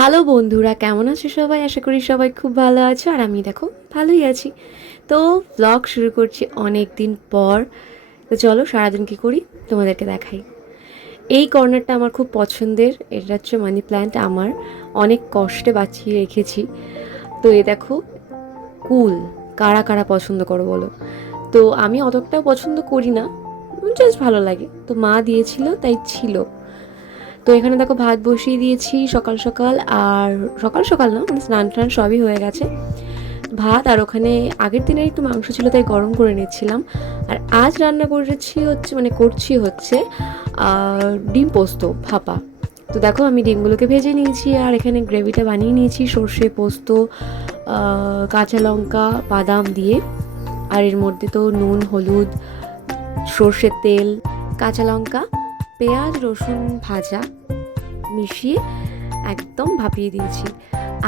Hello বন্ধুরা, কেমন আছো সবাই? আশা করি সবাই খুব ভালো আছো, আর আমি দেখো ভালোই আছি। তো ব্লগ শুরু করছি অনেক দিন পর। তো চলো সারাদিন কী করি তোমাদেরকে দেখাই। এই কর্নারটা আমার খুব পছন্দের, এটা হচ্ছে মানি প্ল্যান্ট, আমার অনেক কষ্টে বাঁচিয়ে রেখেছি। তো এ দেখো, কুল, কারা কারা পছন্দ করো বলো? তো আমি অতটাও পছন্দ করি না, জাস্ট ভালো লাগে, তো মা দিয়েছিল তাই ছিল। তো এখানে দেখো ভাত বসিয়ে দিয়েছি সকাল সকাল, আর সকাল সকাল না, মানে স্নান টান সবই হয়ে গেছে। ভাত, আর ওখানে আগের দিনের একটু মাংস ছিল তাই গরম করে নিচ্ছিলাম। আর আজ রান্না করেছি হচ্ছে, মানে করছি হচ্ছে ডিম পোস্ত ভাপা। তো দেখো আমি ডিমগুলোকে ভেজে নিয়েছি, আর এখানে গ্রেভিটা বানিয়ে নিয়েছি সর্ষে পোস্ত, কাঁচা লঙ্কা, বাদাম দিয়ে। আর এর মধ্যে তো নুন, হলুদ, সর্ষের তেল, কাঁচা লঙ্কা, পেঁয়াজ, রসুন ভাজা মিশিয়ে একদম ভাপিয়ে দিয়েছি।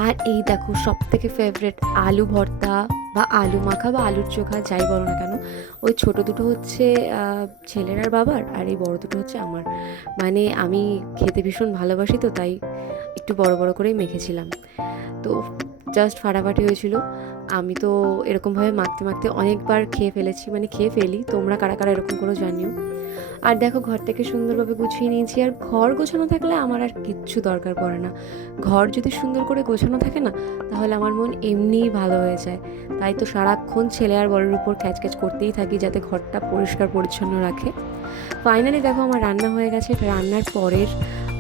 আর এই দেখো সব থেকে ফেভারেট আলু ভর্তা বা আলু মাখা বা আলুর চোখা, যাই বলো না কেন, ওই ছোট দুটো হচ্ছে ছেলের আর বাবার, আর এই বড় দুটো হচ্ছে আমার। মানে আমি খেতে ভীষণ ভালোবাসি, তো তাই একটু বড় বড় করেই মেখেছিলাম। তো জাস্ট ফাটাফাটি হয়েছিল। আমি তো এরকমভাবে মাখতে মাখতে অনেকবার খেয়ে ফেলেছি, মানে খেয়ে ফেলি। তোমরা কারা কারা এরকম করে জানিও। আর দেখো ঘরটাকে সুন্দরভাবে গুছিয়ে নিয়েছি, আর ঘর গোছানো থাকলে আমার আর কিচ্ছু দরকার পড়ে না। ঘর যদি সুন্দর করে গোছানো থাকে না, তাহলে আমার মন এমনিই ভালো হয়ে যায়। তাই তো সারাক্ষণ ছেলে আর বড়ের উপর ক্যাচ করতেই থাকি যাতে ঘরটা পরিষ্কার পরিচ্ছন্ন রাখে। ফাইনালি দেখো আমার রান্না হয়ে গেছে। রান্নার পরের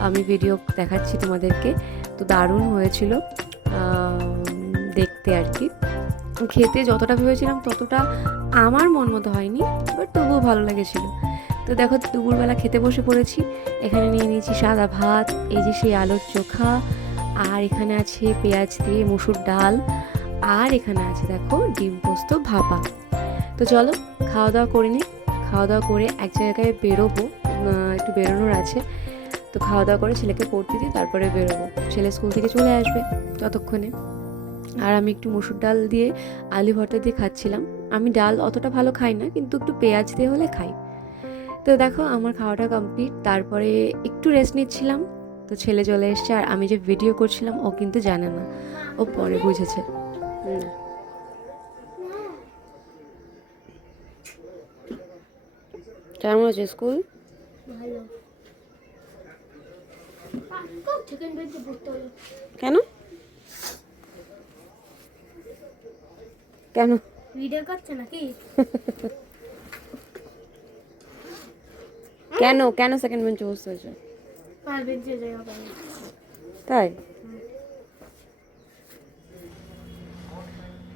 আমি ভিডিও দেখাচ্ছি তোমাদেরকে। তো দারুণ হয়েছিল দেখতে আর কি। খেতে যতটা ভেবেছিলাম ততটা আমার মন মতো হয়নি, বাট তবুও ভালো লেগেছিলো। তো দেখো দুপুরবেলা খেতে বসে পড়েছি। এখানে নিয়ে নিয়েছি সাদা ভাত, এই যে সেই আলুর চোখা, আর এখানে আছে পেঁয়াজ দিয়ে মুসুর ডাল, আর এখানে আছে দেখো ডিম পোস্ত ভাপা। তো চলো খাওয়া দাওয়া করে নিই। খাওয়া দাওয়া করে এক জায়গায় বেরোবো, একটু বেরোনোর আছে। তো খাওয়া দাওয়া করে ছেলেকে পড়তে দিই, তারপরে বেরোবো। ছেলে স্কুল থেকে চলে আসবে ততক্ষণে। আর আমি একটু মুসুর ডাল দিয়ে আলু ভর্তা দিয়ে খাচ্ছিলাম। আমি ডাল অতটা ভালো খাই না, কিন্তু একটু পেঁয়াজ দিয়ে হলে খাই। তো দেখো আমার খাওয়াটা কমপ্লিট, তারপরে একটু রেস্ট নিচ্ছিলাম। তো ছেলে চলে এসছে, আর আমি যে ভিডিও করছিলাম ও কিন্তু জানে না, ও পরে বুঝেছে। কেমন আছে স্কুল? কেন কেন ভিডিও করছে নাকি? কেন কেন সেকেন্ড বেঞ্চে বসতে হয়েছে? আর বেঞ্চে জায়গা পাই। তাই?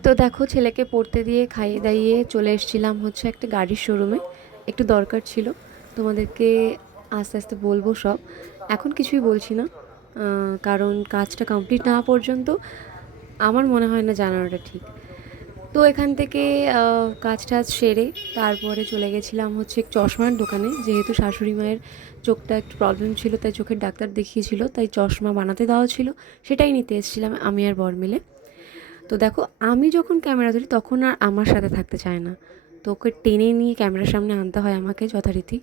তো দেখো ছেলেকে পড়তে দিয়ে খাইয়ে দাইয়ে চলে এসেছিলাম হচ্ছে একটা গাড়ির শোরুমে। একটু দরকার ছিল, তোমাদেরকে আস্তে আস্তে বলবো সব। এখন কিছুই বলছি না, কারণ কাজটা কমপ্লিট না হওয়া পর্যন্ত আমার মনে হয় না জানানোটা ঠিক। তো এখান থেকে কাজ টাজ সেরে তারপরে চলে গেছিলাম হচ্ছে চশমার দোকানে, যেহেতু শাশুড়ি মায়ের চোখটা একটু প্রবলেম ছিল, তাই চোখের ডাক্তার দেখিয়েছিল, তাই চশমা বানাতে দেওয়া ছিল, সেটাই নিতে এসেছিলাম আমি আর বর মিলে। তো দেখো আমি যখন ক্যামেরা ধরি তখন আর আমার সাথে থাকতে চায় না, তো ওকে টেনে নিয়ে ক্যামেরার সামনে আনতে হয় আমাকে যথারীতি।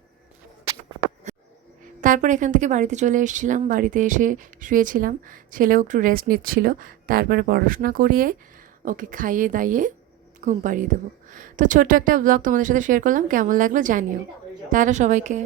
তারপর এখান থেকে বাড়িতে চলে এসেছিলাম, বাড়িতে এসে শুয়েছিলাম। ছেলেও একটু রেস্ট নিচ্ছিল, তারপরে পড়াশোনা করিয়ে ওকে খাইয়ে দাইয়ে ঘুম পাড়িয়ে দেবো। তো ছোট্ট একটা ব্লগ তোমাদের সাথে শেয়ার করলাম, কেমন লাগলো জানিও। তারা সবাইকে।